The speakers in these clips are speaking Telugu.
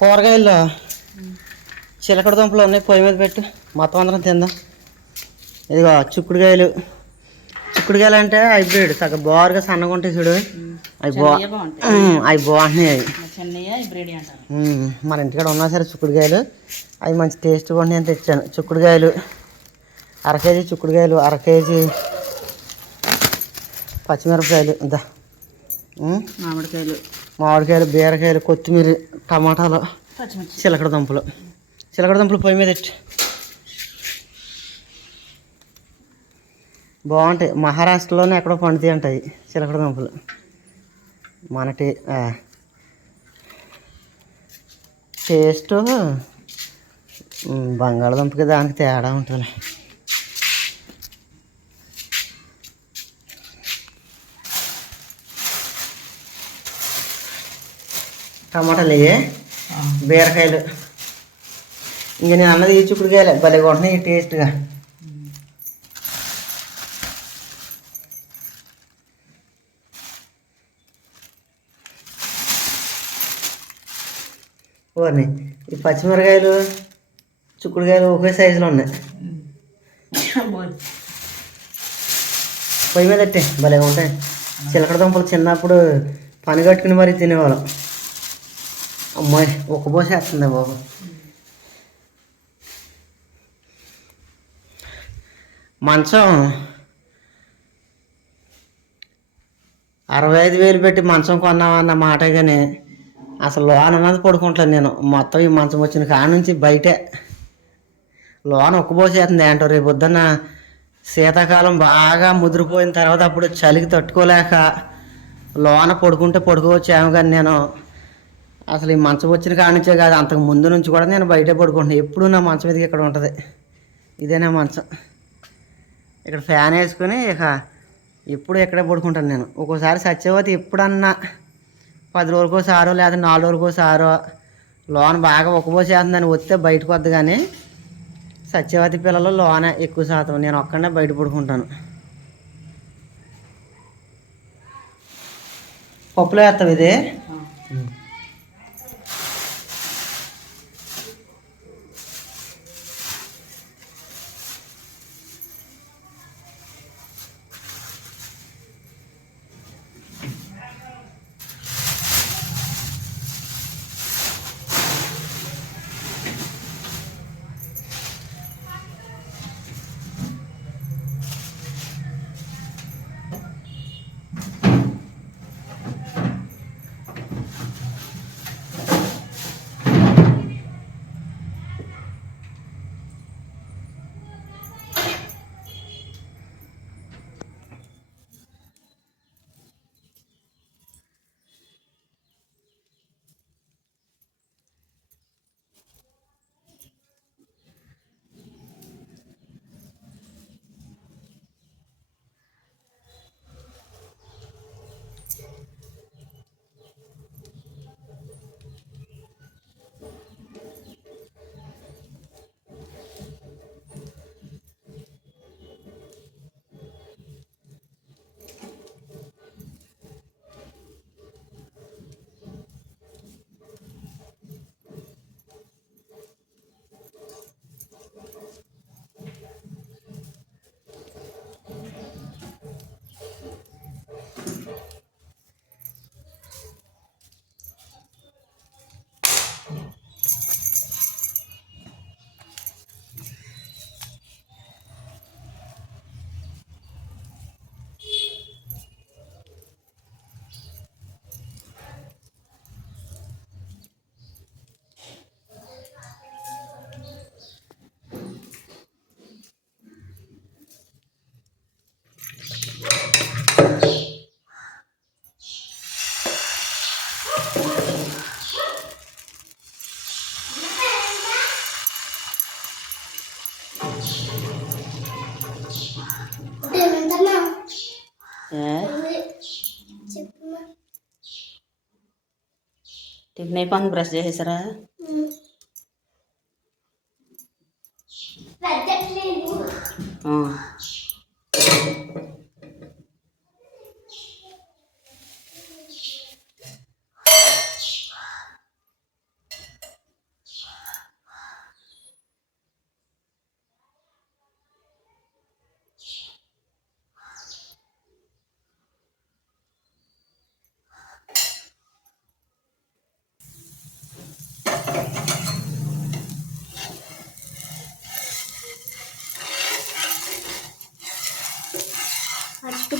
కూరగాయలు చిలకడ దుంపలు ఉన్నాయి పొయ్యి మీద పెట్టు. మొత్తం అందరం తిందాం. ఇదిగో చిక్కుడుకాయలు. చిక్కుడుకాయలు అంటే హైబ్రిడ్ సగ బారుగా సన్నగా ఉంటాయి చూడు. అవి బా అవి బాగున్నాయి మన ఇంటికాడ ఉన్నా సరే చిక్కుడుకాయలు. అవి మంచి టేస్ట్గా ఉన్నాయి అని తెచ్చాను. చిక్కుడుకాయలు. అర కేజీ చిక్కుడుకాయలు అర కేజీ పచ్చిమిరపకాయలు. ఉమ్, మామిడికాయలు. మామిడికాయలు బీరకాయలు కొత్తిమీర టమాటాలు చిలకడ దుంపలు. చిలకడ దుంపలు పొయ్యి మీద బాగుంటాయి. మహారాష్ట్రలోనే ఎక్కడో పండుతాయి ఉంటాయి చిలకడ దుంపలు. మన టే ఆ. టేస్ట్ బంగాళదుంపకి దానికి తేడా ఉంటుంది టమాటాలు ఇవే బీరకాయలు. ఇంక నేను అన్నది ఈ చిక్కుడుకాయలే భలే ఉంటున్నాయి టేస్ట్గా. ఈ పచ్చిమిరకాయలు చిక్కుడుకాయలు ఒకే సైజులో ఉన్నాయి. పొయ్యి మీద పెట్టే భలే ఉంటాయి. చిలకడ దుంపలు చిన్నప్పుడు పని కట్టుకుని మరీ తినేవాళ్ళం. అమ్మాయి ఒక పోసేస్తుంది బాబు. మంచం అరవై ఐదు వేలు పెట్టి మంచం కొన్నామన్న మాట కానీ అసలు లోన మీద పడుకుంటాను నేను. మొత్తం ఈ మంచం వచ్చిన కాడ నుంచి బయటే. లోన ఒక్కబోసేస్తుంది ఏంటో రేపు పొద్దున్న శీతాకాలం బాగా ముదిరిపోయిన తర్వాత అప్పుడు చలికి తట్టుకోలేక లోన పడుకుంటే పడుకోవచ్చాము కానీ నేను అసలు ఈ మంచం వచ్చిన కాడ నుంచే కాదు అంతకు ముందు నుంచి కూడా నేను బయటే పడుకుంటున్నాను ఎప్పుడు నా మంచం మీదకి ఇక్కడ ఉంటుంది. ఇదే నా మంచం. ఇక్కడ ఫ్యాన్ వేసుకొని ఇక ఎప్పుడు ఇక్కడే పడుకుంటాను నేను. ఒక్కోసారి సత్యవతి ఎప్పుడన్నా పది రోజులకోసారో లేదా నాలుగు రోజులకోసారో లోన బాగా ఒక్కబోసేస్తుందని వస్తే బయటకు వద్దు కానీ సత్యవతి పిల్లలు లోన ఎక్కువ శాతం. నేను ఒక్కడనే బయట పడుకుంటాను. పప్పులో వేస్తాం ఇది? नेपान ब्रश जो है सर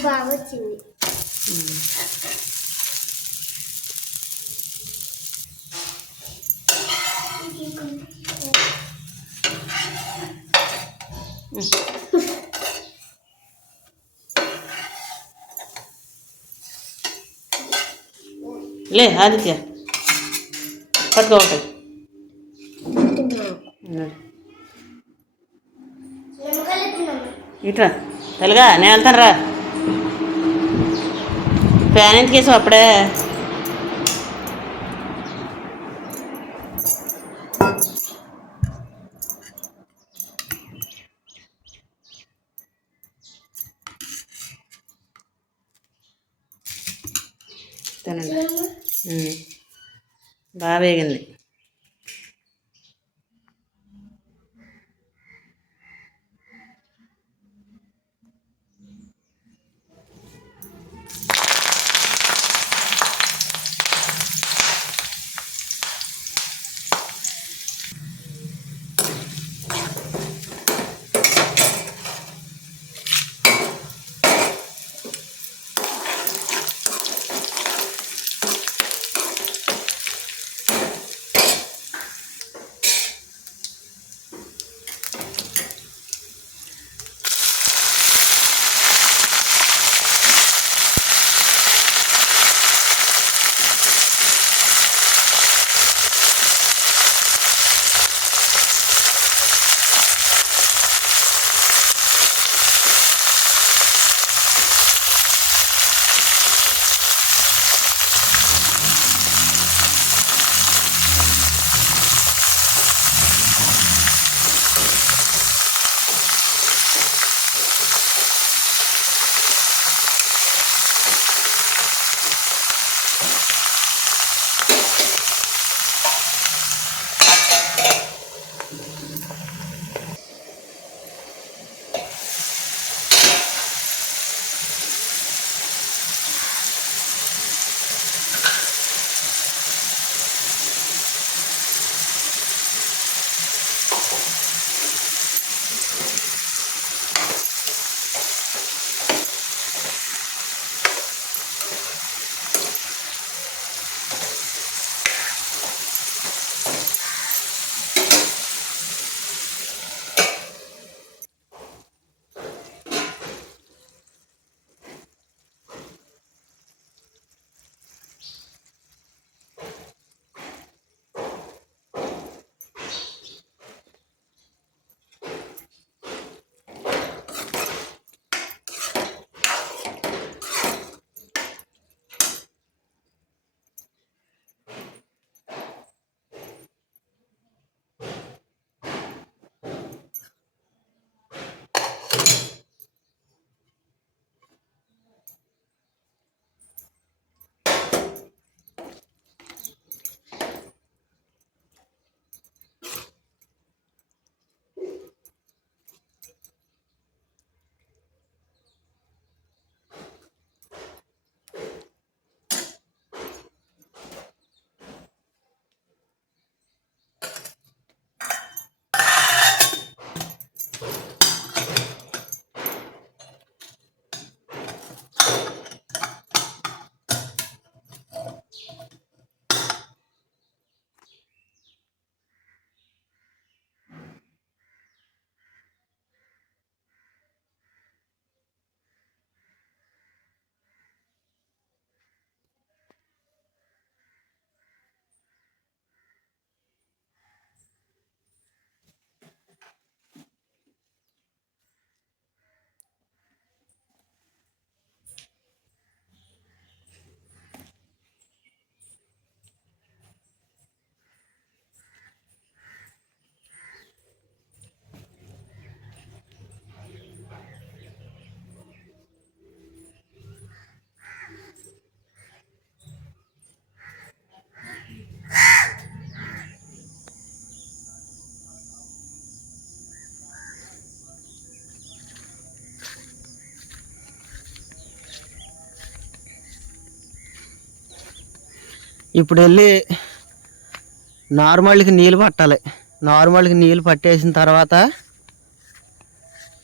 బాగా వచ్చింది లే ఆదిత్య. పట్టుకో ఎత్తున్నాను ఇట్రా తెలుగా నేను వెళ్తాను రా. ఫ్యాన్ ఎందుకు వేసావు అప్పుడే. తినండి. బాగా వేగింది. ఇప్పుడు వెళ్ళి నార్మల్కి నీళ్ళు పట్టాలి. నార్మల్కి నీళ్ళు పట్టేసిన తర్వాత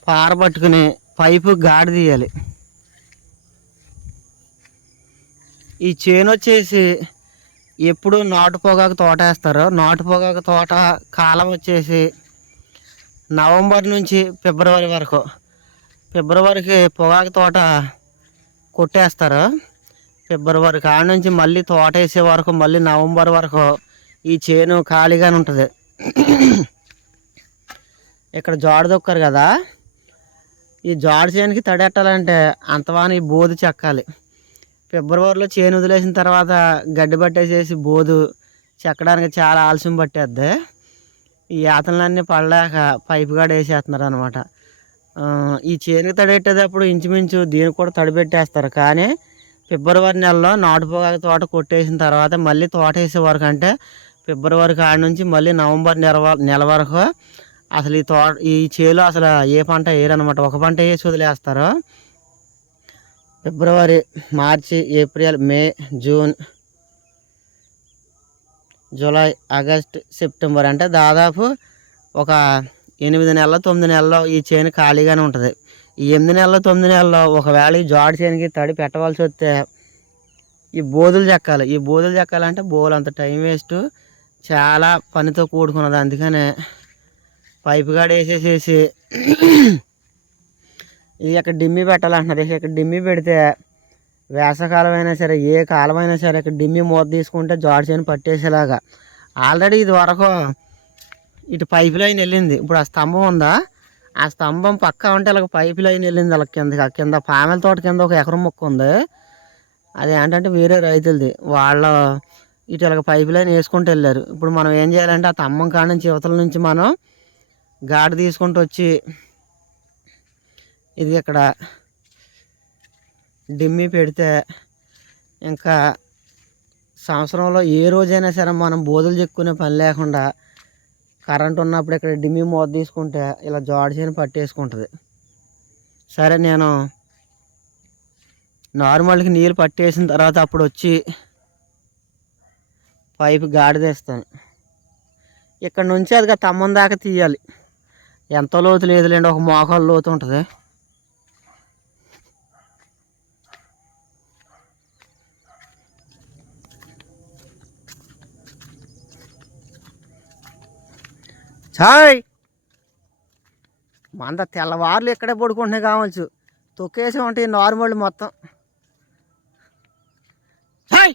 పార పట్టుకుని పైపు గాడి తీయాలి. ఈ చేను వచ్చేసి ఎప్పుడు నాటు పొగాకు తోట వేస్తారు నాటు పొగాకు తోట కాలం వచ్చేసి నవంబర్ నుంచి ఫిబ్రవరి వరకు. ఫిబ్రవరికి పొగాకు తోట కొట్టేస్తారు ఫిబ్రవరి కాడ నుంచి మళ్ళీ తోట వేసే వరకు మళ్ళీ నవంబర్ వరకు ఈ చేను ఖాళీగానే ఉంటుంది. ఇక్కడ జోడ దొక్కారు కదా ఈ జోడ చేనుకి తడెట్టాలంటే అంతవాని ఈ బోధు చెక్కాలి. ఫిబ్రవరిలో చేను వదిలేసిన తర్వాత గడ్డి పట్టేసేసి బోధు చెక్కడానికి చాలా ఆలస్యం పట్టేద్ది. ఈ యాతనలన్నీ పడలేక పైపు కాడ వేసేస్తున్నారు అనమాట ఈ చేనుకి తడెట్టేటప్పుడు ఇంచుమించు దీనికి కూడా తడిపెట్టేస్తారు. కానీ ఫిబ్రవరి నెలలో నాటు పొగాకు తోట కొట్టేసిన తర్వాత మళ్ళీ తోట వేసే వరకు అంటే ఫిబ్రవరి కాడ నుంచి మళ్ళీ నవంబర్ నెల నెల వరకు అసలు ఈ తోట ఈ చేలో అసలు ఏ పంట వేయరనమాట ఒక పంట వేసి వదిలేస్తారు. ఫిబ్రవరి మార్చి April May June July August September అంటే దాదాపు ఒక ఎనిమిది నెలలు తొమ్మిది నెలల్లో ఈ చేను ఖాళీగానే ఉంటుంది. ఈ ఎనిమిది నెలలు తొమ్మిది నెలల్లో ఒకవేళ ఈ జోడి చేనుకి తడి పెట్టవలసి వస్తే ఈ బోధులు చెక్కాలి. ఈ బోధులు చెక్కాలంటే బోలు అంత టైం వేస్ట్. చాలా పనితో కూడుకున్నది. అందుకనే పైపు కాడ వేసేసేసి ఇది ఇక్కడ డిమ్మి పెట్టాలంటున్నారు. ఇక్కడ డిమ్మి పెడితే వేసవకాలం అయినా సరే ఏ కాలం అయినా సరే ఇక్కడ డిమ్మి మూత తీసుకుంటే జోడి చేను పట్టేసేలాగా. ఆల్రెడీ ఇది వరకు ఇటు పైప్ లైన్ వెళ్ళింది. ఇప్పుడు ఆ స్తంభం ఉందా? ఆ స్తంభం పక్క ఉంటే ఇలా పైప్ లైన్ వెళ్ళింది అలా కింద కింద పామెల తోట కింద ఒక ఎకరం మొక్క ఉంది. అది ఏంటంటే వేరే రైతులది. వాళ్ళ ఇటు ఇలాగ పైప్ లైన్ వేసుకుంటూ వెళ్ళారు. ఇప్పుడు మనం ఏం చేయాలంటే ఆ స్తంభం కాడ నుంచి యువతల నుంచి మనం గాడి తీసుకుంటూ వచ్చి ఇది ఇక్కడ డిమ్మి పెడితే ఇంకా సంవత్సరంలో ఏ రోజైనా సరే మనం బోధలు చెక్కునే పని లేకుండా కరెంట్ ఉన్నప్పుడు ఇక్కడ డిమ్మి మూత తీసుకుంటే ఇలా జోడిచేని పట్టేసుకుంటుంది. సరే నేను నార్మల్కి నీళ్ళు పట్టేసిన తర్వాత అప్పుడు వచ్చి పైపు గాడి తీస్తాను. ఇక్కడ నుంచి అది తమ్మం దాకా తీయాలి. ఎంత లోతు లేదులేండి ఒక మోకాలు లోతు ఉంటుంది. చాయ్ మంద తెల్లవారులు ఇక్కడే పడుకుంటున్నాయి కావచ్చు. తొక్కేసి ఉంటాయి నార్మల్ మొత్తం. చాయ్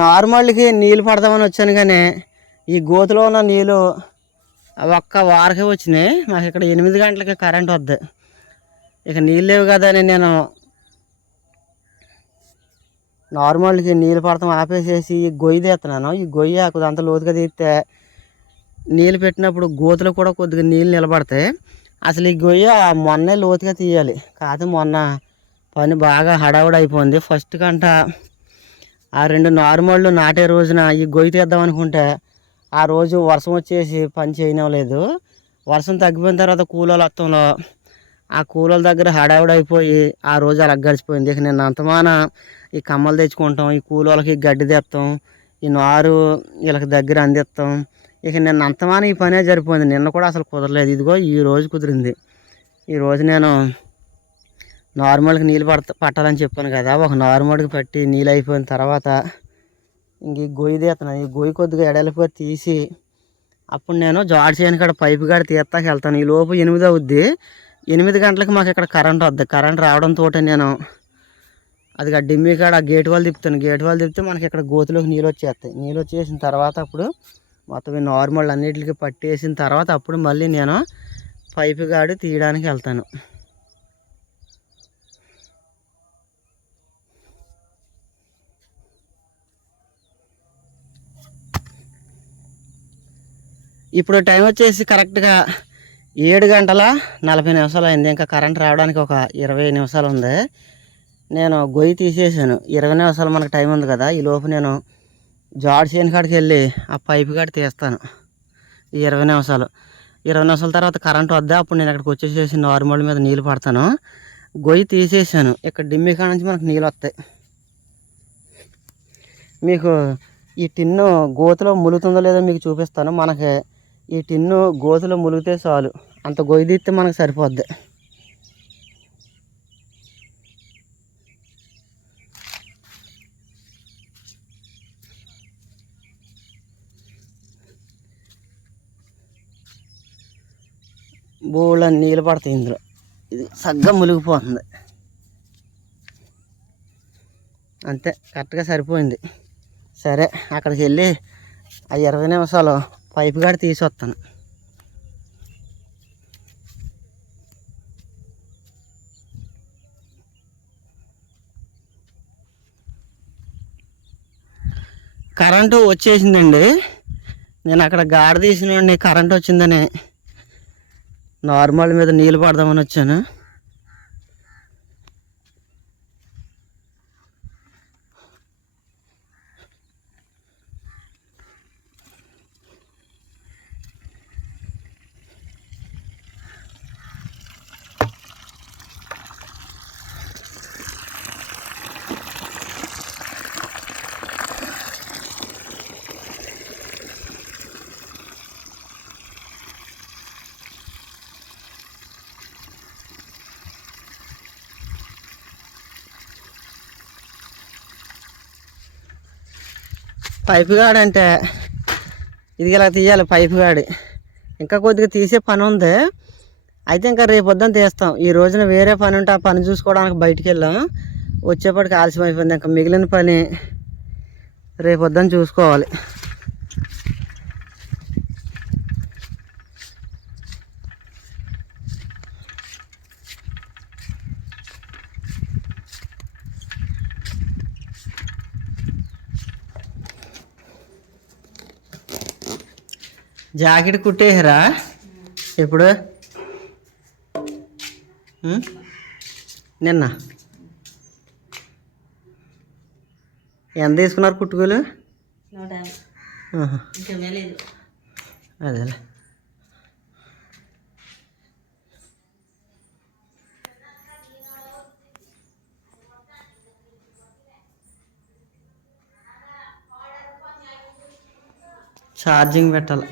నార్మల్కి నీళ్ళు పడదామని వచ్చాను కానీ ఈ గోతులో ఉన్న నీళ్ళు ఒక్క వారకే వచ్చినాయి. మాకు ఇక్కడ ఎనిమిది గంటలకి కరెంట్ వద్దు. ఇక నీళ్ళు లేవు కదా అని నేను నార్మల్కి నీళ్ళు పడతాం ఆపేసేసి ఈ గొయ్యి తీస్తున్నాను. ఈ గొయ్యి కొద్దిగా అంత లోతుగా తీస్తే నీళ్ళు పెట్టినప్పుడు గోతులు కూడా కొద్దిగా నీళ్ళు నిలబడతాయి. అసలు ఈ గొయ్య మొన్నే లోతుగా తీయాలి. కాదు మొన్న పని బాగా హడావుడి అయిపోయింది. ఫస్ట్ కంట ఆ రెండు నార్మల్ నాటే రోజున ఈ గొయ్యి తీద్దాం అనుకుంటే ఆ రోజు వర్షం వచ్చేసి పని చేయనివ్వలేదు. వర్షం తగ్గిపోయిన తర్వాత కూలోళ్ళ అత్తంలో ఆ కూలోళ్ళ దగ్గర హడావుడైపోయి ఆ రోజు అలా గడిచిపోయింది. ఇక నేను అంతమాన ఈ కమ్మలు తెచ్చుకుంటాం ఈ కూలోళ్ళకి గడ్డి తెస్తాం ఈ నారు వీళ్ళకి దగ్గర అందిస్తాం. ఇక నిన్న అంతమాన ఈ పనే జరిపోయింది నిన్న కూడా అసలు కుదరలేదు. ఇదిగో ఈ రోజు కుదిరింది. ఈ రోజు నేను నార్మల్కి నీళ్ళు పడత పట్టాలని చెప్పాను కదా ఒక నార్మల్కి పట్టి నీళ్ళు అయిపోయిన తర్వాత ఇంక ఈ గొయ్యి తీస్తున్నాను. ఈ గొయ్యి కొద్దిగా ఎడలిపోయి తీసి అప్పుడు నేను జాడ్ చేయని కాడ పైపు కాడ తీస్తాకి వెళ్తాను. ఈ లోపు ఎనిమిది అవుద్ది. ఎనిమిది గంటలకు మాకు ఇక్కడ కరెంట్ వద్దు. కరెంట్ రావడంతో నేను అది ఆ డిమ్మి కాడ ఆ గేట్ వాళ్ళు తిప్పుతాను. గేట్ వాళ్ళు తిప్పితే మనకి ఇక్కడ గోతులోకి నీళ్ళు వచ్చేస్తాయి. నీళ్ళు వచ్చేసిన తర్వాత అప్పుడు మొత్తం నార్మల్ అన్నిటికి పట్టేసిన తర్వాత అప్పుడు మళ్ళీ నేను పైపు గాడి తీయడానికి వెళ్తాను. ఇప్పుడు టైం వచ్చేసి కరెక్ట్గా ఏడు గంటల నలభై నిమిషాలు అయింది. ఇంకా కరెంట్ రావడానికి ఒక ఇరవై నిమిషాలు ఉంది. నేను గొయ్యి తీసేసాను. ఇరవై నిమిషాలు మనకు టైం ఉంది కదా. ఈ లోపు నేను జాడ్ చేయని కాడికి వెళ్ళి ఆ పైపు కాడ తీస్తాను. ఈ ఇరవై నిమిషాలు. ఇరవై నిమిషాల తర్వాత కరెంట్ వద్దా? అప్పుడు నేను అక్కడికి వచ్చేసేసి నార్మల్ మీద నీళ్ళు పడతాను. గొయ్యి తీసేసాను. ఇక్కడ డిమ్మి కాడ నుంచి మనకు నీళ్ళు వస్తాయి. మీకు ఈ టిన్ను గోతులో ములుతుందో లేదో మీకు చూపిస్తాను. మనకి ఈ టిన్ను గోతులో ములిగితే చాలు. అంత గొయ్యి తీస్తే మనకు సరిపోద్ది. బోళ్ళ నీళ్ళు పడతాయి ఇందులో. ఇది సగ్గా మునిగిపోతుంది అంతే కరెక్ట్గా సరిపోయింది. సరే అక్కడికి వెళ్ళి ఆ ఇరవై నిమిషాలు పైపు కాడ తీసి వస్తాను కరెంటు వచ్చేసిందండి. నేను అక్కడ గాడి తీసిన కరెంట్ వచ్చిందని నార్మల్ మీద నీళ్ళు పడదామని వచ్చాను. పైపు గాడి అంటే ఇది ఇలా తీయాలి పైపు గాడి. ఇంకా కొద్దిగా తీసే పని ఉంది. అయితే ఇంకా రేపు పొద్దున్న తీస్తాం. ఈ రోజున వేరే పని ఉంటే ఆ పని చూసుకోవడానికి బయటికి వెళ్ళాం. వచ్చేప్పటికి ఆలస్యం అయిపోయింది ఇంకా మిగిలిన పని రేపు చూసుకోవాలి. జాకెట్ కుట్టేసారా ఎప్పుడు? నిన్న? ఎంత తీసుకున్నారు కుట్టుకోలు? అదేలే. ఛార్జింగ్ పెట్టాలి.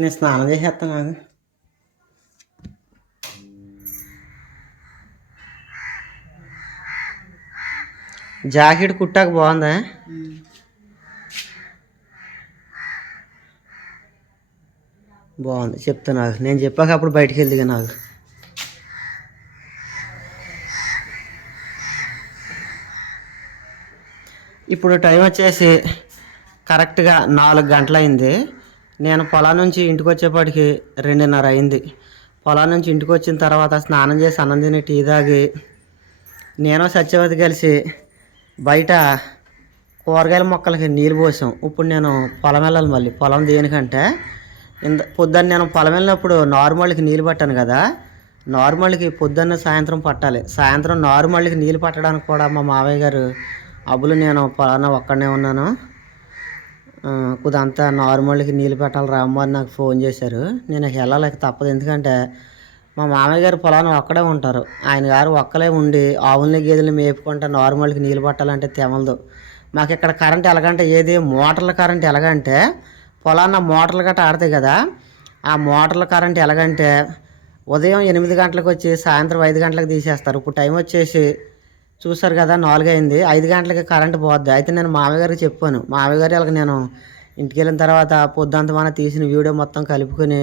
నేను స్నానం చేసేస్తాను నాకు జాకెట్ కుట్టాక బాగుందా? బాగుంది. చెప్తా నాకు నేను చెప్పాక అప్పుడు బయటికి వెళ్ళిగా నాకు ఇప్పుడు టైం వచ్చేసి కరెక్ట్గా నాలుగు గంటలైంది. నేను పొలం నుంచి ఇంటికి వచ్చేప్పటికి రెండున్నర అయింది. పొలం నుంచి ఇంటికి వచ్చిన తర్వాత స్నానం చేసి అన్నం తిని టీ తాగి నేను సత్యవతి కలిసి బయట కూరగాయల మొక్కలకి నీళ్ళు పోసాం. ఇప్పుడు నేను పొలం వెళ్ళాలి మళ్ళీ. పొలం దేనికంటే ఇంత పొద్దున్న నేను పొలం వెళ్ళినప్పుడు నార్మల్కి నీళ్ళు పట్టాను కదా. నార్మల్కి పొద్దున్న సాయంత్రం పట్టాలి. సాయంత్రం నార్మల్కి నీళ్ళు పట్టడానికి కూడా మా మావయ్య గారు అబ్బులు నేను పలానా ఒక్కడనే ఉన్నాను. కొద్దిగా అంత నార్మల్కి నీళ్ళు పెట్టాలి రామ్మ అని నాకు ఫోన్ చేశారు. నేను ఇక వెళ్ళలేక తప్పదు. ఎందుకంటే మా మామయ్య గారు పొలాన్ని ఒక్కడే ఉంటారు. ఆయన గారు ఒక్కలే ఉండి ఆవులని గేదెలు మేపుకుంటే నార్మల్కి నీళ్ళు పట్టాలంటే తెమలదు. మాకు ఇక్కడ కరెంట్ ఎలాగంటే ఏది మోటార్ల కరెంట్ ఎలాగంటే పొలాన్న మోటార్లు గట్ట ఆడతాయి కదా ఆ మోటార్ల కరెంట్ ఎలాగంటే ఉదయం ఎనిమిది గంటలకు వచ్చి సాయంత్రం ఐదు గంటలకు తీసేస్తారు. ఇప్పుడు టైం వచ్చేసి చూసారు కదా నాలుగైంది. ఐదు గంటలకి కరెంట్ పోద్ది. అయితే నేను మామయ్య గారికి చెప్పాను. మామయ్యగారు వాళ్ళకి నేను ఇంటికి వెళ్ళిన తర్వాత పొద్దుంత మన తీసిన వీడియో మొత్తం కలుపుకొని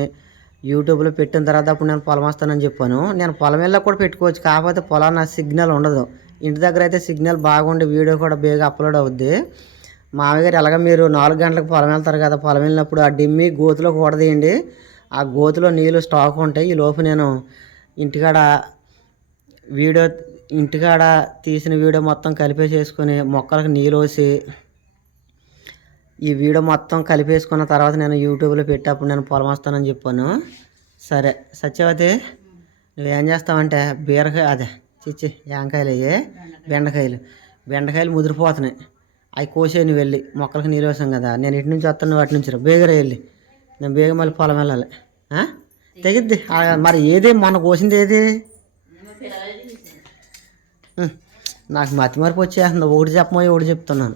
యూట్యూబ్లో పెట్టిన తర్వాత అప్పుడు నేను పొలం వస్తానని చెప్పాను. నేను పొలం వెళ్ళా కూడా పెట్టుకోవచ్చు. కాకపోతే పొలాన సిగ్నల్ ఉండదు. ఇంటి దగ్గర అయితే సిగ్నల్ బాగుండి వీడియో కూడా బేగా అప్లోడ్ అవుద్ది. మామయ్య గారు ఎలాగ మీరు నాలుగు గంటలకు పొలం వెళ్తారు కదా పొలం వెళ్ళినప్పుడు ఆ డిమ్మి గోతులో కూడదీయండి ఆ గోతులో నీళ్ళు స్టాక్ ఉంటాయి. ఈ లోపు నేను ఇంటికాడ వీడియో ఇంటికాడ తీసిన వీడియో మొత్తం కలిపేసేసుకొని మొక్కలకు నీళ్ళు ఈ వీడియో మొత్తం కలిపేసుకున్న తర్వాత నేను యూట్యూబ్లో పెట్టేప్పుడు నేను పొలం వస్తానని చెప్పాను. సరే సత్యవతి నువ్వేం చేస్తావంటే బీరకాయ అదే చిచ్చి యాంకాయలు అయ్యే బెండకాయలు. బెండకాయలు ముదిరిపోతున్నాయి. అవి కోసే నువ్వు వెళ్ళి. మొక్కలకు నీళ్ళు వేసాం కదా. నేను ఇటు నుంచి వస్తాను అటు నుంచి బేగర వెళ్ళి. నేను బేగ మళ్ళీ పొలం వెళ్ళాలి. తెగిద్ది. మరి ఏది? మొన్న కోసింది ఏది? నాకు మతి మరపు వచ్చేస్తుంది. ఒకటి చెప్పమో ఒకటి చెప్తున్నాను.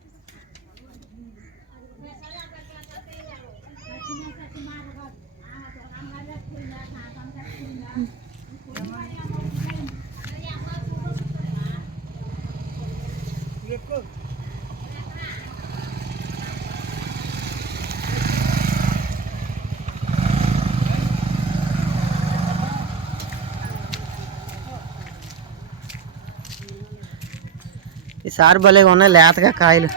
ఈసారి భలేగా ఉన్నాయి లేతగా కాయలు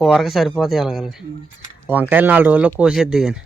కూరకి సరిపోతాయి అలాగ వంకాయలు నాలుగు రోజుల్లో కోసేద్ది కానీ.